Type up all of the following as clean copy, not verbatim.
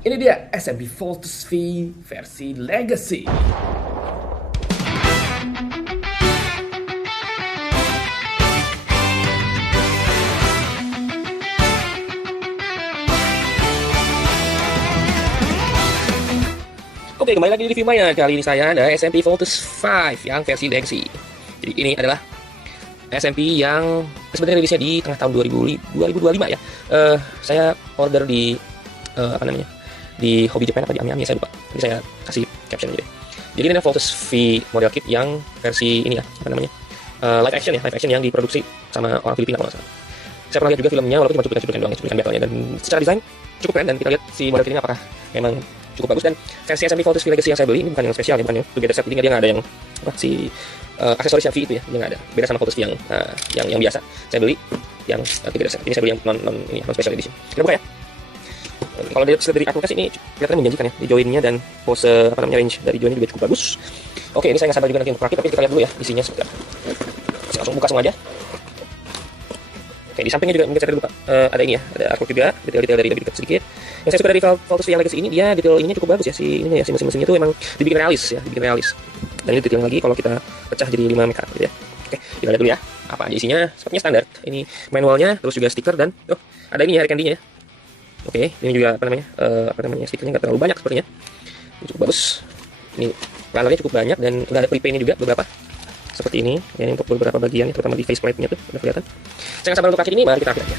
Ini dia SMP Voltus V versi Legacy. Oke, kembali lagi di review mainan. Kali ini saya ada SMP Voltus V yang versi Legacy. Jadi ini adalah SMP yang sebenarnya rilisnya di tengah tahun 2025 ya. Saya order di apa namanya, di Hobby Japan apa di Ami-Ami, saya lupa. Jadi saya kasih caption aja deh. Jadi ini adalah Voltus V model kit yang versi ini ya, apa namanya, live action ya, live action yang diproduksi sama orang Filipina kalau nggak salah. Saya pernah lihat juga filmnya, walaupun cuma cuplikan doang, cuplikan battle-nya, dan secara desain cukup keren. Dan kita lihat si model kit ini apakah memang cukup bagus. Dan versi SMP Voltus V Legacy yang saya beli ini bukan yang spesial ya, bukan yang together set, jadi dia nggak ada yang apa, si aksesoris yang V itu ya, dia nggak ada. Beda sama Voltus V yang biasa. Saya beli yang together set. Ini saya beli yang non special edition. Kita buka ya. Kalau dilihat dari aplikasi ini kelihatannya menjanjikan ya, di joinnya dan pose apa namanya, range dari joinnya juga cukup bagus. Oke, ini saya nggak sabar juga nanti untuk rakit, tapi kita lihat dulu ya isinya seperti apa. Saya langsung buka semua aja. Oke, di sampingnya juga mungkin saya lupa, ada ini ya, ada artwork juga, detail-detail dari lebih dekat sedikit. Yang saya suka dari Voltus V yang Legacy ini, dia detail ininya cukup bagus ya, si ini ya, si mesin-mesinnya itu memang dibikin realis ya, dibikin realis. Dan ini detail lagi kalau kita pecah jadi 5 meka gitu ya. Oke, kita lihat dulu ya, apa aja isinya. Sepertinya standar. Ini manualnya, terus juga stiker, dan ada ini ya, rekendinya ya. Oke, ini juga apa namanya, stikernya nggak terlalu banyak sepertinya. Ini cukup bagus. Ini runnernya cukup banyak dan udah ada prepaid-nya juga beberapa. Seperti ini, ya, ini untuk beberapa bagian, terutama di faceplate-nya tuh udah kelihatan. Saya nggak sabar untuk rakit ini, mari kita rakit aja.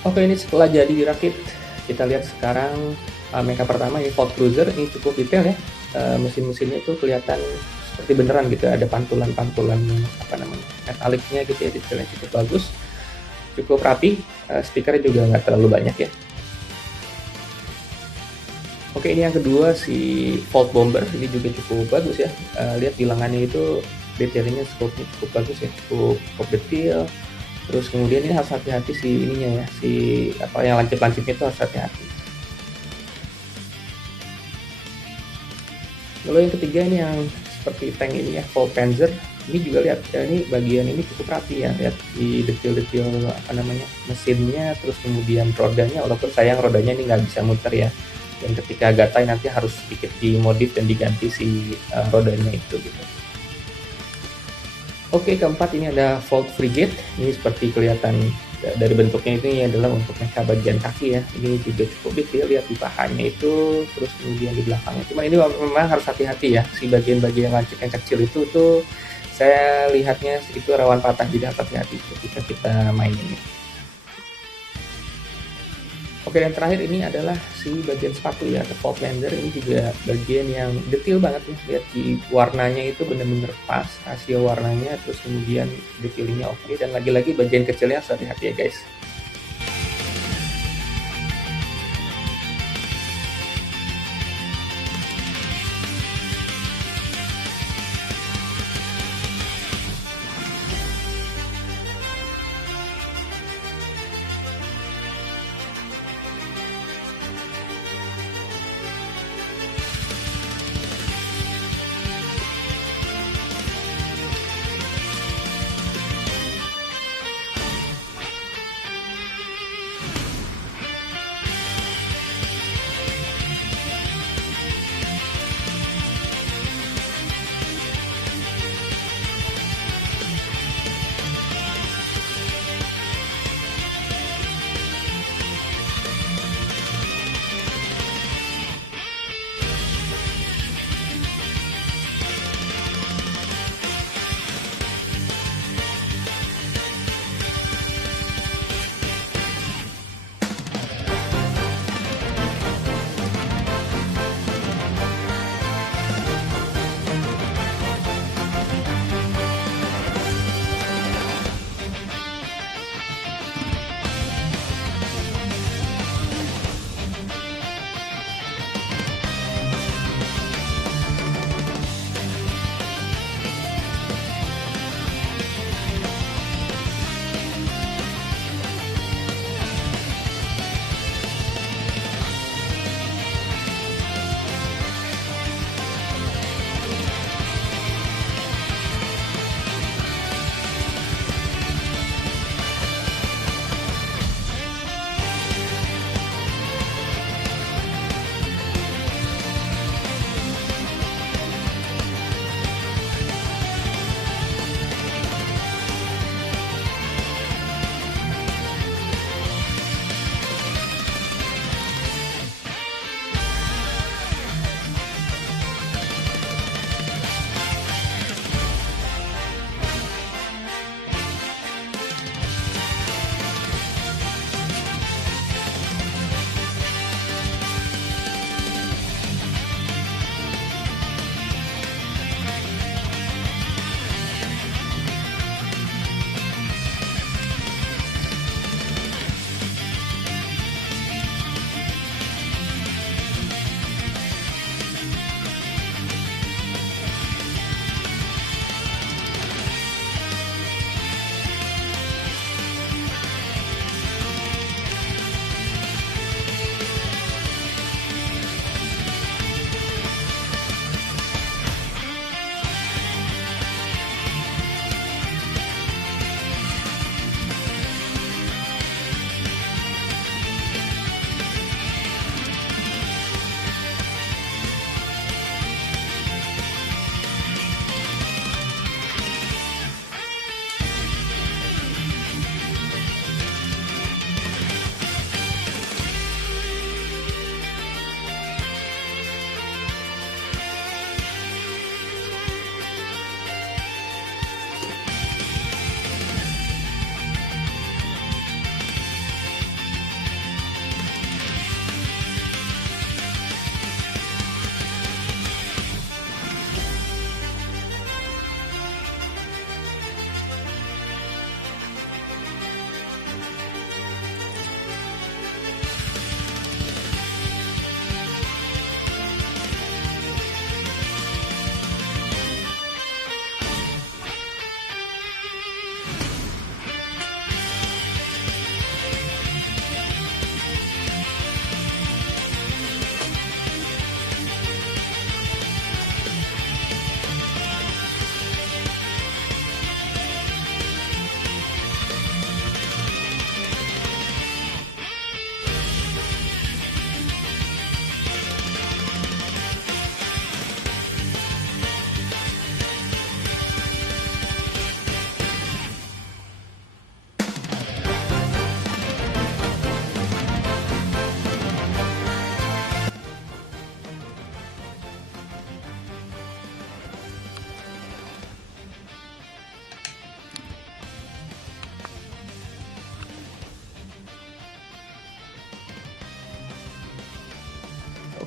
Oke, ini setelah jadi dirakit, kita lihat sekarang makeup pertama ini Ford Cruiser. Ini cukup detail ya. Mesin-mesinnya itu kelihatan seperti beneran gitu, ada pantulan-pantulan apa namanya metaliknya gitu ya, detailnya cukup bagus, cukup rapi. Stikernya juga nggak terlalu banyak ya. Oke, ini yang kedua si Volt Bomber, ini juga cukup bagus ya. Lihat di lengannya itu detailnya cukup bagus ya, cukup detail. Terus kemudian ini harus hati-hati si ininya ya, si apa yang lancip-lancipnya itu harus hati-hati. Lalu yang ketiga ini yang seperti tank ini ya, Volt Panzer. Ini juga lihat ya, ini bagian ini cukup rapi ya, lihat di detail-detail apa namanya mesinnya, terus kemudian rodanya, walaupun sayang rodanya ini nggak bisa muter ya. Dan ketika gatai nanti harus sedikit dimodif dan diganti si rodanya itu gitu. Oke, keempat ini ada Volt Frigate. Ini seperti kelihatan dari bentuknya ini adalah untuk mecha bagian kaki ya. Ini juga cukup detail, lihat di pahanya itu, terus kemudian di belakangnya. Cuma ini memang harus hati-hati ya, si bagian-bagian lancip yang kecil itu tuh saya lihatnya itu rawan patah, jadi harus hati-hati ketika kita main ini. Oke, dan terakhir ini adalah si bagian sepatu ya, The Volt Lander. Ini juga bagian yang detail banget ya, lihat di warnanya itu bener-bener pas, rasio warnanya, terus kemudian detailingnya oke, dan lagi-lagi bagian kecilnya harus hati-hati ya guys.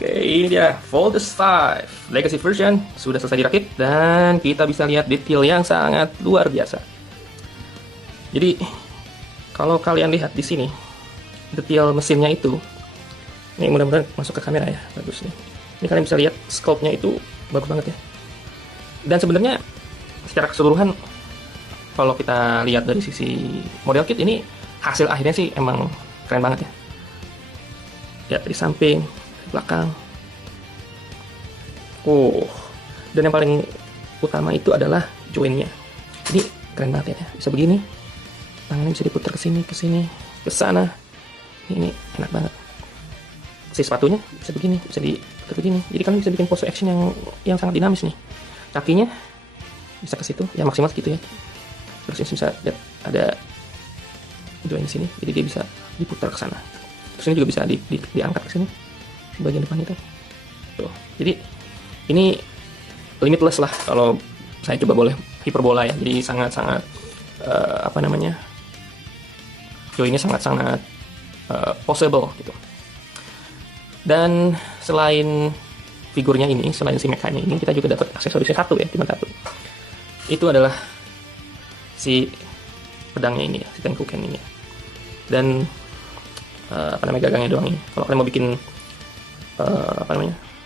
Oke, ini dia Voltes 5 Legacy version sudah selesai dirakit dan kita bisa lihat detail yang sangat luar biasa. Jadi kalau kalian lihat di sini detail mesinnya itu, ini mudah-mudahan masuk ke kamera ya, bagus nih. Ini kalian bisa lihat scope-nya itu bagus banget ya. Dan sebenarnya secara keseluruhan kalau kita lihat dari sisi model kit ini hasil akhirnya sih emang keren banget ya. Ya dari samping, dari belakang. Dan yang paling utama itu adalah joinnya. Ini keren banget ya, bisa begini. Tangannya bisa diputar ke sini, ke sana. Ini enak banget. Si sepatunya bisa begini, bisa diputar begini. Jadi kalian bisa bikin pose action yang sangat dinamis nih. Kakinya bisa ke situ, ya maksimal gitu ya. Terus bisa lihat ada join di sini, jadi dia bisa diputar ke sana. Terus ini juga bisa diangkat ke sini, bagian depan itu. Tuh. Jadi ini limitless lah kalau saya coba boleh hiperbola ya. Jadi sangat-sangat joinnya sangat-sangat possible gitu. Dan selain figurnya ini, selain si mekanya ini, kita juga dapat aksesorisnya satu ya, cuma satu. Itu adalah si pedangnya ini ya, si Tenkuken ini ya. Dan gagangnya doang ini. Kalau kalian mau bikin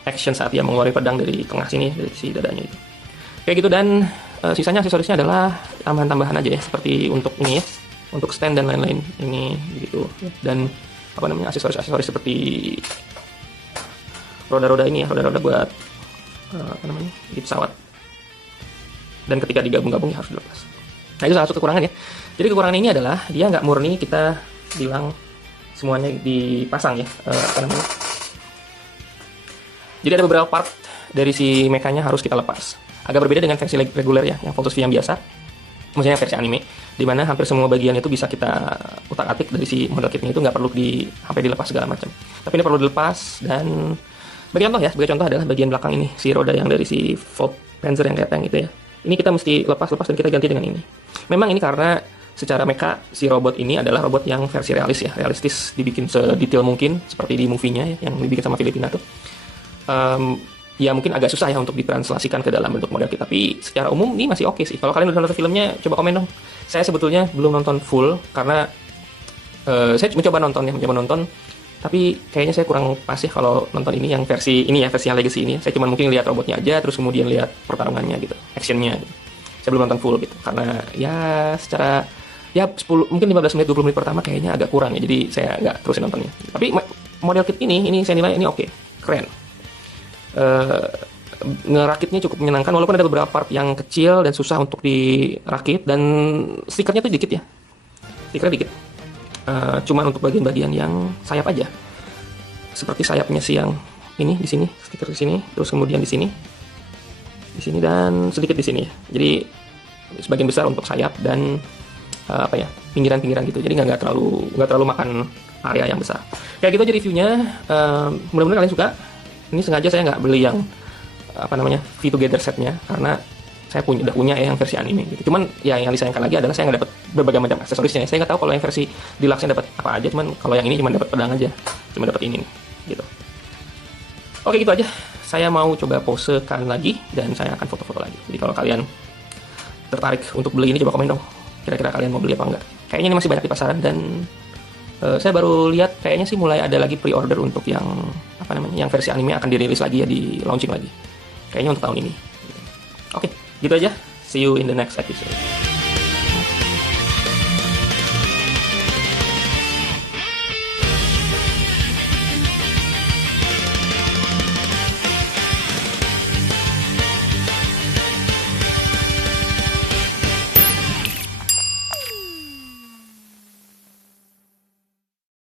action saat dia mengeluarkan pedang dari tengah sini, dari si dadanya itu. Kayak gitu. Dan sisanya aksesorisnya adalah tambahan-tambahan aja ya, seperti untuk ini ya, untuk stand dan lain-lain ini gitu. Dan aksesoris seperti roda-roda ini ya, roda-roda buat di pesawat. Dan ketika digabung-gabung ya harus dilepas. Nah itu salah satu kekurangan ya. Jadi kekurangan ini adalah dia nggak murni kita bilang semuanya dipasang ya. Jadi ada beberapa part dari si mekanya harus kita lepas. Agak berbeda dengan versi reguler ya, yang Voltes V yang biasa. Maksudnya versi anime, dimana hampir semua bagian itu bisa kita utak-atik dari si model kitnya, itu nggak perlu sampai dilepas segala macam. Tapi ini perlu dilepas. Dan sebagai contoh adalah bagian belakang ini, si roda yang dari si Volt Panzer yang kayak tank itu ya. Ini kita mesti lepas dan kita ganti dengan ini. Memang ini karena secara meka si robot ini adalah robot yang versi realistis, dibikin sedetail mungkin seperti di movie-nya ya, yang dibikin sama Filipina tuh. Ya mungkin agak susah ya untuk ditranslasikan ke dalam bentuk model kit, tapi secara umum ini masih oke sih. Kalau kalian udah nonton filmnya, coba komen dong. Saya sebetulnya belum nonton full karena saya mencoba nonton, tapi kayaknya saya kurang pas ya kalau nonton ini yang versi yang Legacy ini. Saya cuma mungkin lihat robotnya aja, terus kemudian lihat pertarungannya gitu, actionnya gitu. Saya belum nonton full gitu karena ya secara ya 10 mungkin 15 menit 20 menit pertama kayaknya agak kurang ya, jadi saya nggak terusin nontonnya. Tapi model kit ini saya nilai ini oke, keren. Ngerakitnya cukup menyenangkan walaupun ada beberapa part yang kecil dan susah untuk dirakit, dan stikernya tuh dikit ya, stikernya dikit. Cuman untuk bagian-bagian yang sayap aja, seperti sayapnya si yang ini di sini, stiker di sini, terus kemudian di sini dan sedikit di sini ya. Jadi sebagian besar untuk sayap dan pinggiran-pinggiran gitu. Jadi nggak terlalu makan area yang besar. Kayak gitu aja reviewnya. Mudah-mudahan kalian suka. Ini sengaja saya nggak beli yang V Together setnya karena saya udah punya yang versi anime gitu. Cuman ya yang disayangkan lagi adalah saya nggak dapat berbagai macam aksesorisnya. Saya nggak tahu kalau yang versi deluxe-nya dapat apa aja. Cuman kalau yang ini cuma dapat pedang aja, cuma dapat ini nih, gitu. Oke, gitu aja. Saya mau coba posekan lagi dan saya akan foto-foto lagi. Jadi kalau kalian tertarik untuk beli ini, coba komen dong. Kira-kira kalian mau beli apa enggak? Kayaknya ini masih banyak di pasaran, dan saya baru lihat kayaknya sih mulai ada lagi pre-order untuk yang yang versi anime akan dirilis lagi ya, di launching lagi. Kayaknya untuk tahun ini. Oke, gitu aja. See you in the next episode.